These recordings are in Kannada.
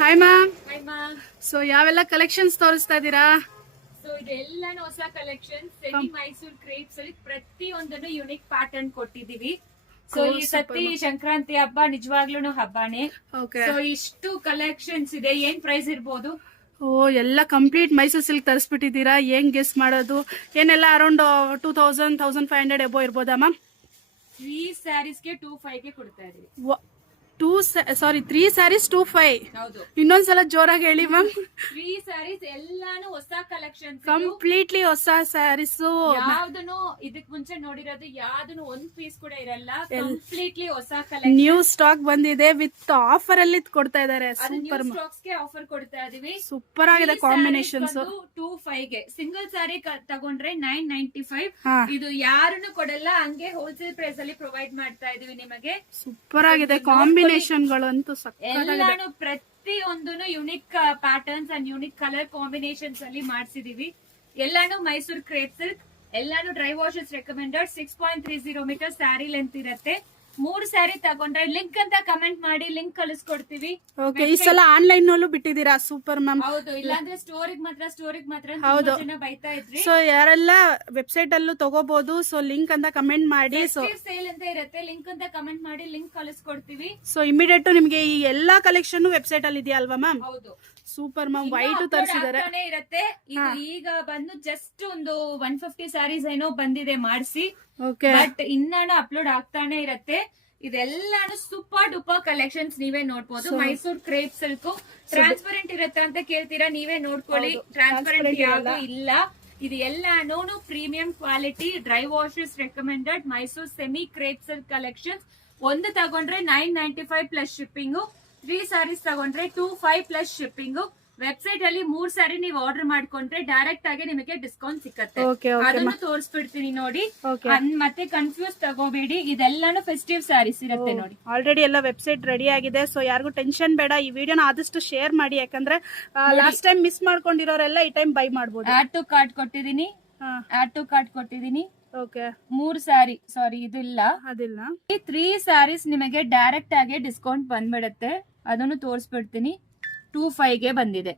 Hi ma'am. Hi ma'am. So ಯಾವೆಲ್ಲ ಕಲೆಕ್ಷನ್ಸ್ ತೋರಿಸ್ತಾ ಇದ್ದೀರಾ? ಸೊ ಇದೆಲ್ಲಾನು ಹೊಸ ಕಲೆಕ್ಷನ್ ಸೆಮಿ ಮೈಸೂರ್ ಕ್ರೇಪ್ಸ್ ಅಲ್ಲಿ ಪ್ರತಿಯೊಂದನ್ನು ಯುನಿಕ್ ಪ್ಯಾಟರ್ನ್ ಕೊಟ್ಟಿದೀವಿ. ಸೊ ಈ ಸತಿ ಸಂಕ್ರಾಂತಿ ಹಬ್ಬ ನಿಜವಾಗ್ಲೂ ಹಬ್ಬನೇ. ಸೊ ಇಷ್ಟು ಕಲೆಕ್ಷನ್ಸ್ ಇದೆ. ಏನ್ ಪ್ರೈಸ್ ಇರ್ಬೋದು? ಓ ಎಲ್ಲ ಕಂಪ್ಲೀಟ್ ಮೈಸೂರು ಸಿಲ್ಕ್ ತರಿಸ್ಬಿಟ್ಟಿದ್ದೀರಾ. ಏನ್ ಗೆಸ್ ಮಾಡೋದು? ಏನೆಲ್ಲ ಅರೌಂಡ್ 2000-1500 ಎಬೋ ಇರ್ಬೋದಾ ಮ್ಯಾಮ್? 3 ಸ್ಯಾರೀಸ್ಗೆ 25ಗೆ ಕೊಡ್ತಾ ಇದೀವಿ. 3 ಸ್ಯಾರೀಸ್ 25. ಹೌದು. ಇನ್ನೊಂದ್ಸಲ ಜೋರಾಗಿ ಹೇಳಿ ಮ್ಯಾಮ್. 3 ಸ್ಯಾರೀಸ್ ಎಲ್ಲಾನು ಹೊಸ ಕಲೆಕ್ಷನ್ಸ್, ಕಂಪ್ಲೀಟ್ಲಿ ಹೊಸ ಸ್ಯಾರೀಸ್. ಯಾವ್ದನು ಇದಕ್ ಮುಂಚೆ ನೋಡಿರೋದು ಯಾವ್ದನು ಒಂದ್ ಪೀಸ್ ಕೂಡ ಇರಲ್ಲ. ಕಂಪ್ಲೀಟ್ಲಿ ಹೊಸ ಕಲೆಕ್ಷನ್, ನ್ಯೂ ಸ್ಟಾಕ್ ಬಂದಿದೆ ವಿತ್ ಆಫರ್ ಅಲ್ಲಿ ಕೊಡ್ತಾ ಇದಾರೆ. ಸೂಪರ್ ಸ್ಟಾಕ್ಸ್ ಗೆ ಆಫರ್ ಕೊಡ್ತಾ ಇದೀವಿ. ಸೂಪರ್ ಆಗಿದೆ ಕಾಂಬಿನೇಷನ್ಸ್. 25ಗೆ ಸಿಂಗಲ್ ಸ್ಯಾರಿ ತಗೊಂಡ್ರೆ 995. ಇದು ಯಾರನ್ನು ಕೊಡಲ್ಲ, ಹಂಗೆ ಹೋಲ್ಸೇಲ್ ಪ್ರೈಸ್ ಅಲ್ಲಿ ಪ್ರೊವೈಡ್ ಮಾಡ್ತಾ ಇದೀವಿ ನಿಮಗೆ. ಸೂಪರ್ ಆಗಿದೆ ಕಾಂಬಿನೇಷನ್ ಗಳಂತೂ. ಎಲ್ಲಾನು ಪ್ರತಿಯೊಂದು unique patterns and unique colour combinations ಅಲ್ಲಿ ಮಾಡ್ಸಿದೀವಿ. ಎಲ್ಲಾನು ಮೈಸೂರ್ ಕ್ರೇಪ್ ಸಿಲ್ಕ್, ಎಲ್ಲಾನು dry washes recommended. 6.30 metre sari length ಇರತ್ತೆ. 3 ಸ್ಯಾರಿ ತಗೊಂಡ್ರೆ ಲಿಂಕ್ ಅಂತ ಕಮೆಂಟ್ ಮಾಡಿ ಲಿಂಕ್ ಕಳಿಸ್ಕೊಡ್ತೀವಿ. ಈ ಸಲ ಆನ್ಲೈನ್ ನಲ್ಲೂ ಬಿಟ್ಟಿದ್ದೀರಾ. Super ma'am. ಹೌದು, ಇಲ್ಲಾಂದ್ರೆ ಸ್ಟೋರಿಗೆ ಮಾತ್ರ ಹೌದು. ಜನ ಬೈತಾ ಇದ್ರಿ. ಸೊ ಯಾರೆಲ್ಲ ವೆಬ್ಸೈಟ್ ಅಲ್ಲೂ ತಗೋಬಹುದು. ಸೊ ಲಿಂಕ್ ಅಂತ ಕಮೆಂಟ್ ಮಾಡಿ. ಸೊ ಸೇಲ್ ಅಂತ ಇರುತ್ತೆ, ಲಿಂಕ್ ಅಂತ ಕಮೆಂಟ್ ಮಾಡಿ ಲಿಂಕ್ ಕಳಿಸ್ಕೊಡ್ತೀವಿ. ಸೊ ಇಮಿಡಿಯೇಟ್ ನಿಮ್ಗೆ ಈ ಎಲ್ಲಾ ಕಲೆಕ್ಷನ್ ವೆಬ್ಸೈಟ್ ಅಲ್ಲಿ ಇದೆಯಾ ಅಲ್ವಾ ಮ್ಯಾಮ್? ಹೌದು. Super ma'am. ವೈಟ್ ತರಿಸಿದ್ದಾರೆ ಇರುತ್ತೆ. ಇದು ಈಗ ಬಂದು ಜಸ್ಟ್ ಒಂದು 150 ಸ್ಯಾರೀಸ್ ಏನೋ ಬಂದಿದೆ ಮಾಡಿಸಿ. ಬಟ್ ಇನ್ನಾನು ಅಪ್ಲೋಡ್ ಆಗ್ತಾನೆ ಇರತ್ತೆ. ಇದೆಲ್ಲಾನು ಸೂಪರ್ ಡೂಪರ್ ಕಲೆಕ್ಷನ್ಸ್, ನೀವೇ ನೋಡ್ಬೋದು. ಮೈಸೂರ್ ಕ್ರೇಪ್ ಸಿಲ್ಕ್ ಟ್ರಾನ್ಸ್ಪರೆಂಟ್ ಇರತ್ತೆ ಅಂತ ಕೇಳ್ತೀರಾ, ನೀವೇ ನೋಡ್ಕೊಳ್ಳಿ. ಟ್ರಾನ್ಸ್ಪರೆಂಟ್ ಯಾವ್ದು ಇಲ್ಲ. ಇದು ಎಲ್ಲಾನು premium quality dry washes recommended Mysore semi crepe silk collections. ಒಂದು ತಗೊಂಡ್ರೆ 995 ಪ್ಲಸ್ ಶಿಪ್ಪಿಂಗು. 3 ಸ್ಯಾರೀಸ್ ತಗೊಂಡ್ರೆ 25 ಪ್ಲಸ್ ಶಿಪ್ಪಿಂಗು. ವೆಬ್ಸೈಟ್ ಅಲ್ಲಿ 3 ಸ್ಯಾರಿ ನೀವು ಆರ್ಡರ್ ಮಾಡ್ಕೊಂಡ್ರೆ ಡೈರೆಕ್ಟ್ ಆಗಿ ನಿಮಗೆ ಡಿಸ್ಕೌಂಟ್ ಸಿಕ್ಕತ್ತೆ. ಅದನ್ನು ತೋರಿಸ್ಬಿಡ್ತೀನಿ ನೋಡಿ. ಮತ್ತೆ ಕನ್ಫ್ಯೂಸ್ ತಗೋಬೇಡಿ. ಇದೆಲ್ಲಾನು ಫೆಸ್ಟಿವ್ ಸ್ಯಾರೀಸ್ ಇರುತ್ತೆ ನೋಡಿ. ಆಲ್ರೆಡಿ ಎಲ್ಲ ವೆಬ್ಸೈಟ್ ರೆಡಿ ಆಗಿದೆ. ಸೊ ಯಾರಿಗೂ ಟೆನ್ಷನ್ ಬೇಡ. ಈ ವಿಡಿಯೋನ ಆದಷ್ಟು ಶೇರ್ ಮಾಡಿ, ಯಾಕಂದ್ರೆ ಲಾಸ್ಟ್ ಟೈಮ್ ಮಿಸ್ ಮಾಡ್ಕೊಂಡಿರೋರೆಲ್ಲ ಈ ಟೈಮ್ ಬೈ ಮಾಡಬಹುದು. ಆಡ್ ಟು ಕಾರ್ಡ್ ಕೊಟ್ಟಿದ್ದೀನಿ. 3 ಸ್ಯಾರಿ, ಸಾರಿ ಇದಿಲ್ಲ, ಅದಿಲ್ಲ. 3 ಸ್ಯಾರೀಸ್ ನಿಮಗೆ ಡೈರೆಕ್ಟ್ ಆಗಿ ಡಿಸ್ಕೌಂಟ್ ಬಂದ್ಬಿಡುತ್ತೆ. ಅದನ್ನು ತೋರಿಸ್ಬಿಡ್ತೀನಿ. 25ಗೆ ಬಂದಿದೆ.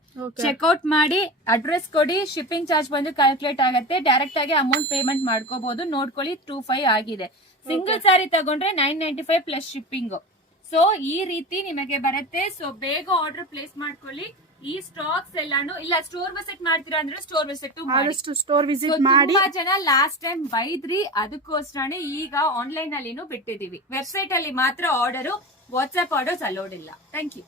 ಚೆಕ್ಔಟ್ ಮಾಡಿ, ಅಡ್ರೆಸ್ ಕೊಡಿ, ಶಿಪ್ಪಿಂಗ್ ಚಾರ್ಜ್ ಬಂದು ಕ್ಯಾಲ್ಕುಲೇಟ್ ಆಗುತ್ತೆ. ಡೈರೆಕ್ಟ್ ಆಗಿ ಅಮೌಂಟ್ ಪೇಮೆಂಟ್ ಮಾಡ್ಕೋಬಹುದು. ನೋಡ್ಕೊಳ್ಳಿ, 25 ಆಗಿದೆ. ಸಿಂಗಲ್ ಸ್ಯಾರಿ ತಗೊಂಡ್ರೆ 995 ಪ್ಲಸ್ ಶಿಪ್ಪಿಂಗ್. ಸೊ ಈ ರೀತಿ ನಿಮಗೆ ಬರುತ್ತೆ. ಸೊ ಬೇಗ ಆರ್ಡರ್ ಪ್ಲೇಸ್ ಮಾಡ್ಕೊಳ್ಳಿ. ಈ ಸ್ಟಾಕ್ಸ್ ಎಲ್ಲಾನು ಇಲ್ಲ. ಸ್ಟೋರ್ ವಿಸಿಟ್ ಮಾಡ್ತೀರಾ ಅಂದ್ರೆ ಸ್ಟೋರ್ ವಿಸಿಟ್ ಮಾಡಿ. ತುಂಬಾ ಜನ ಲಾಸ್ಟ್ ಟೈಮ್ ಬೈದ್ರಿ, ಅದಕ್ಕೋಸ್ಕರನೇ ಈಗ ಆನ್ಲೈನ್ ಅಲ್ಲಿನೂ ಬಿಟ್ಟಿದೀವಿ. ವೆಬ್ಸೈಟ್ ಅಲ್ಲಿ ಮಾತ್ರ ಆರ್ಡರ್, ವಾಟ್ಸ್ಆಪ್ ಆರ್ಡರ್ಸ್ ಅಲೋಡ್ ಇಲ್ಲ. Thank you.